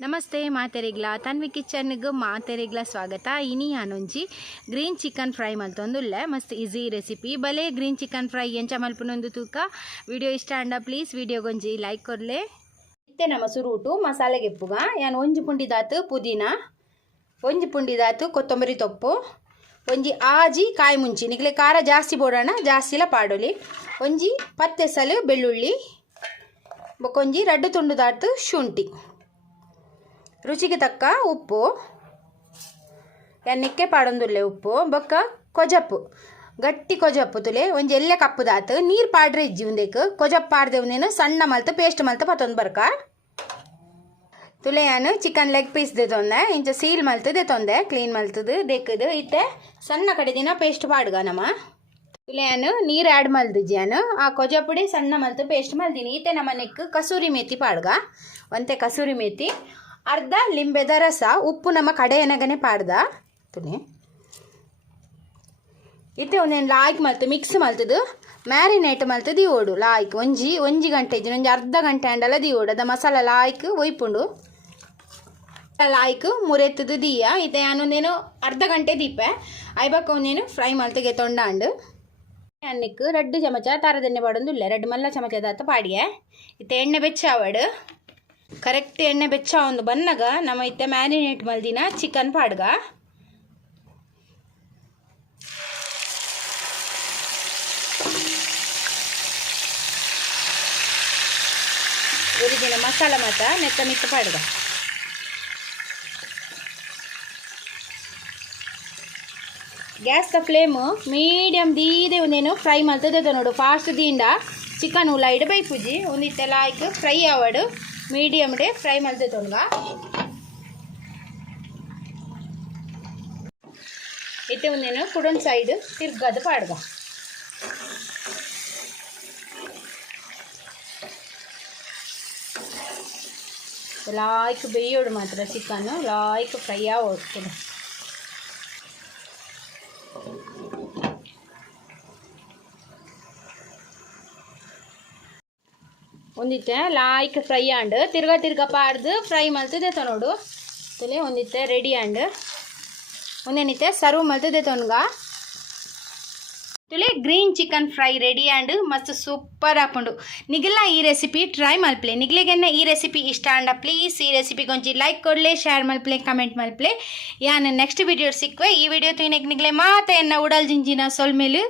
ನಮಸ್ತೆ ಮಾತೆರೆಗ್ಲ ತನ್ವಿ ಕಿಚನ್ಗೆ ಮಾತೆರೆಗ್ಲ ಸ್ವಾಗತ. ಇನಿ ಯಾನೊಂಜಿ ಗ್ರೀನ್ ಚಿಕನ್ ಫ್ರೈ ಮಲ್ತೊಂದುಲ್ಲೆ ಮಸ್ತ್ ಈಸಿ ರೆಸಿಪಿ ಬಲೆ ಗ್ರೀನ್ ಚಿಕನ್ ಫ್ರೈ ಎಂಚ ಮಲ್ಪುನೊಂದು ತೂಕ. ವಿಡಿಯೋ ಇಷ್ಟ ಅಂಡ ಪ್ಲೀಸ್ ವಿಡಿಯೋಗೊಂಜಿ ಲೈಕ್ ಕೊರ್ಲೆ. ಇತ್ತೆ ನಮ್ಮ ಸುರುಟು ಮಸಾಲೆ ಗೆಪ್ಪುಗ ಯಾನು ಒಂಜಿ ಪುಂಡಿದಾತು ಪುದೀನ, ಒಂಜಿ ಪುಂಡಿದಾತು ಕೊತ್ತಂಬರಿ ತೊಪ್ಪು, ಒಂಜಿ ಆಜಿ ಕಾಯಿ ಮುಂಚಿ ನಿಗ್ಲೆ ಖಾರ ಜಾಸ್ತಿ ಬೋಡೋಣ ಜಾಸ್ತಿಲ ಪಾಡೊಲಿ, ಒಂಜಿ ಪತ್ತೆಸಲು ಬೆಳ್ಳುಳ್ಳಿ ಬೊಕೊಂಜಿ ರಡ್ಡು ತುಂಡುದಾತು ಶುಂಠಿ, ರುಚಿಗೆ ತಕ್ಕ ಉಪ್ಪು ಎಣ್ಣೆಕ್ಕೆ ಪಾಡೊಂದುಲ್ಲೆ ಉಪ್ಪು ಬೊಕ್ಕ ಕೊಜಪ್ಪು ಗಟ್ಟಿ ಕೊಜಪ್ಪು ತುಲೆ ಒಂಜಿ ಎಲ್ಲೆ ಕಪ್ಪುದಾತು ನೀರು ಪಾಡ್ರೆ ಇಜ್ಜಿ ಉಂದೆಕ್ ಕೊಜಪ್ಪು ಪಾಡ್ದೆ ಉಂದೇನು ಸಣ್ಣ ಮಲ್ತು ಪೇಸ್ಟ್ ಮಲ್ತು ಪತ್ತೊಂದು ಬರ್ಕ ತುಲೆ ನಾನು ಚಿಕನ್ ಲೆಗ್ ಪೀಸ್ ದೆತೊಂದೆ ಇಂಚ ಸೀಲ್ ಮಲ್ತು ದೆತೊಂದೆ ಕ್ಲೀನ್ ಮಲ್ತದು ದೆಕ್ಕದು ಇತ್ತೆ ಸಣ್ಣ ಕಡೆ ದಿನ ಪೇಸ್ಟ್ ಪಾಡ್ಗ ನಮ್ಮ ತುಲೆ ನಾನು ನೀರು ಆ್ಯಡ್ ಮಲ್ದಿಜ್ಜಿ ನಾನು ಆ ಕೊಜಪ್ಪುಡಿ ಸಣ್ಣ ಮಲ್ತು ಪೇಸ್ಟ್ ಮಲ್ದಿನಿ. ಇತ್ತೆ ನಮ್ಮ ನೆಕ್ ಕಸೂರಿ ಮೇಥಿ ಪಾಡ್ಗ ಒಂತೆ ಕಸೂರಿ ಮೇಥಿ ಅರ್ಧ ಲಿಂಬೆದ ರಸ ಉಪ್ಪು ನಮ್ಮ ಕಡೆ ಎನಗನೆ ಪಾಡ್ದ ತುನೆ ಇತ್ತೆ ಒಂದೇನು ಲಾಯ್ಕ್ ಮಲ್ತು ಮಿಕ್ಸ್ ಮಲ್ತದು ಮ್ಯಾರಿನೇಟ್ ಮಲ್ತು ದಿವೋಡು ಲಾಯ್ಕ್ ಒಂಜಿ ಗಂಟೆ ಇಜ್ಜಿ ಒಂಜಿ ಅರ್ಧ ಗಂಟೆ ಅಂಡಲ ದಿವೋಡು ಅದ ಮಸಾಲ ಲಾಯ್ಕ್ ಒಯ್ಪುಂಡು ಲಾಯ್ಕ್ ಮುರೆತ್ತದು ದಿಯ ಇತ್ತೆ ನಾನೊಂದೇನು ಅರ್ಧ ಗಂಟೆ ದೀಪೆ ಐಬಕ್ಕ ಒಂದೇನು ಫ್ರೈ ಮಲ್ತಿಗೆ ತೊಂಡಾಂಡು ಅನ್ನಕ್ಕೆ ರಡ್ಡು ಚಮಚ ತಾರದೆಣ್ಣೆ ಪಾಡೊಂದುಲ್ಲೆ ರಡ್ಡು ಮಲ್ಲ ಚಮಚದಾತ ಪಾಡಿಗೆ ಇತ್ತೆ ಎಣ್ಣೆ ಬೆಚ್ಚಾವಡು ಕರೆಕ್ಟ್ ಎಣ್ಣೆ ಬೆಚ್ಚ ಒಂದು ಬನ್ನಗ ನಮ್ಮ ಇತ್ತೆ ಮ್ಯಾರಿನೇಟ್ ಮಲ್ದಿನ ಚಿಕನ್ ಪಾಡ್ಗ ಉರಿದಿನ ಮಸಾಲ ಮತ ನೆತ್ತ ಮಿತ್ತ ಪಾಡ್ಗ ಗ್ಯಾಸ್ ಫ್ಲೇಮು ಮೀಡಿಯಮ್ ದೀದೆ ಒಂದೇನು ಫ್ರೈ ಮಲ್ತದ ನೋಡು ಫಾಸ್ಟ್ ದೀಂಡ ಚಿಕನ್ ಉಲಾಯ್ಡ್ ಬೈಪುಜಿ ಒಂದಿತ್ತೆ ಲಾಯ್ಕ್ ಫ್ರೈ ಆವಡು ಮೀಡಿಯಮ್ ಡೇ ಫ್ರೈ ಮಲ್ತೆ ತೊಂಗ ಇತ್ತೆ ಒಂದೇನು ಕುಡೊಂದು ಸೈಡ್ ತಿರ್ಗದು ಪಾಡ್ಗ ಲಾಯ್ಕ್ ಬೇಯೋಡು ಮಾತ್ರ ಚಿಕನ್ ಲಾಯ್ಕ್ ಫ್ರೈ ಆಗೋಗ್ತದೆ. ಒಂದಿತ್ತೆ ಲಾಯ್ಕ್ ಫ್ರೈ ಆಂಡ್ ತಿರ್ಗ ಪಾಡ್ದು ಫ್ರೈ ಮಲ್ತದೆ ತೊನೋಡು ತುಲೆ ಒಂದಿತ್ತೆ ರೆಡಿ ಆಂಡ್ ಒಂದೇನಿತ್ತೆ ಸರ್ವ್ ಮಲ್ತದೆ ತೊನ್ಗ ತುಲೆ ಗ್ರೀನ್ ಚಿಕನ್ ಫ್ರೈ ರೆಡಿ ಆಂಡ್ ಮಸ್ತ್ ಸೂಪರ್ ಆಪುಂಡು. ನಿಗಲ್ಲ ಈ ರೆಸಿಪಿ ಟ್ರೈ ಮಲ್ಪ್ಲೆ ನಿಗ್ಲೆಗೆನ್ನ ಈ ರೆಸಿಪಿ ಇಷ್ಟ ಅಂಡ ಪ್ಲೀಸ್ ಈ ರೆಸಿಪಿಗೊಂಚಿ ಲೈಕ್ ಕೊಡ್ಲೆ ಶೇರ್ ಮಲ್ಪ್ಲೆ ಕಮೆಂಟ್ ಮಲ್ಪ್ಲೆ ಯಾನು ನೆಕ್ಸ್ಟ್ ವಿಡಿಯೋ ಸಿಕ್ವೆ ಈ ವಿಡಿಯೋ ತಿನ್ನಕ್ಕೆ ನಿಗ್ಲೆ ಮಾತ ಎನ್ನ ಉಡಲ್ ಜಿಂಜಿನ ಸೊಲ್ಮೇಲು